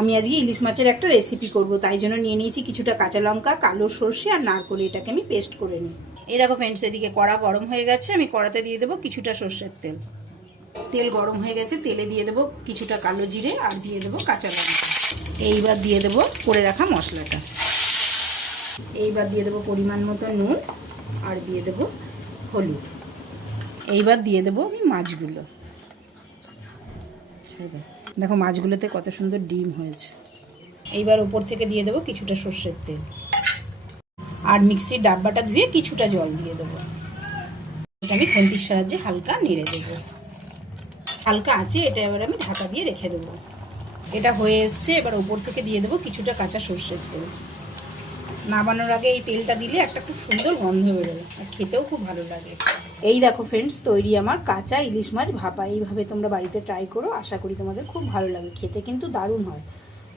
আমি আজকে ইলিশ মাছের একটা রেসিপি করব, তাই জন্য নিয়ে নিয়েছি কিছুটা কাঁচা লঙ্কা, কালো সর্ষে আর নারকেল। এটাকে আমি পেস্ট করে নিই। এই দেখো ফ্রেন্ডস, এদিকে কড়া গরম হয়ে গেছে। আমি কড়াতে দিয়ে দেবো কিছুটা সর্ষের তেল। তেল গরম হয়ে গেছে, তেলে দিয়ে দেবো কিছুটা কালো জিরে আর দিয়ে দেবো কাঁচা লঙ্কা। এইবার দিয়ে দেবো করে রাখা মশলাটা। এইবার দিয়ে দেবো পরিমাণ মতো নুন আর দিয়ে দেবো হলুদ। এইবার দিয়ে দেবো আমি মাছগুলো। দেখো মাছগুলোতে কত সুন্দর ডিম হয়েছে। এইবার উপর থেকে দিয়ে দেবো কিছুটা সর্ষের তেল আর মিক্সির ডাব্বাটা ধুয়ে কিছুটা জল দিয়ে দেবো। এটা আমি খুন্তির সাহায্যে হালকা নেড়ে দেবো। হালকা আছে, এটা এবার আমি ঢাকা দিয়ে রেখে দেবো। এটা হয়ে এসছে। এবার উপর থেকে দিয়ে দেবো কিছুটা কাঁচা সর্ষের তেল। নামানোর আগে এই তেলটা দিলে একটা খুব সুন্দর গন্ধ বেরোবে আর খেতেও খুব ভালো লাগে। এই দেখো ফ্রেন্ডস, তৈরি আমার কাঁচা ইলিশ মাছ ভাপা। এইভাবে তোমরা বাড়িতে ট্রাই করো, আশা করি তোমাদের খুব ভালো লাগে। খেতে কিন্তু দারুণ হয়।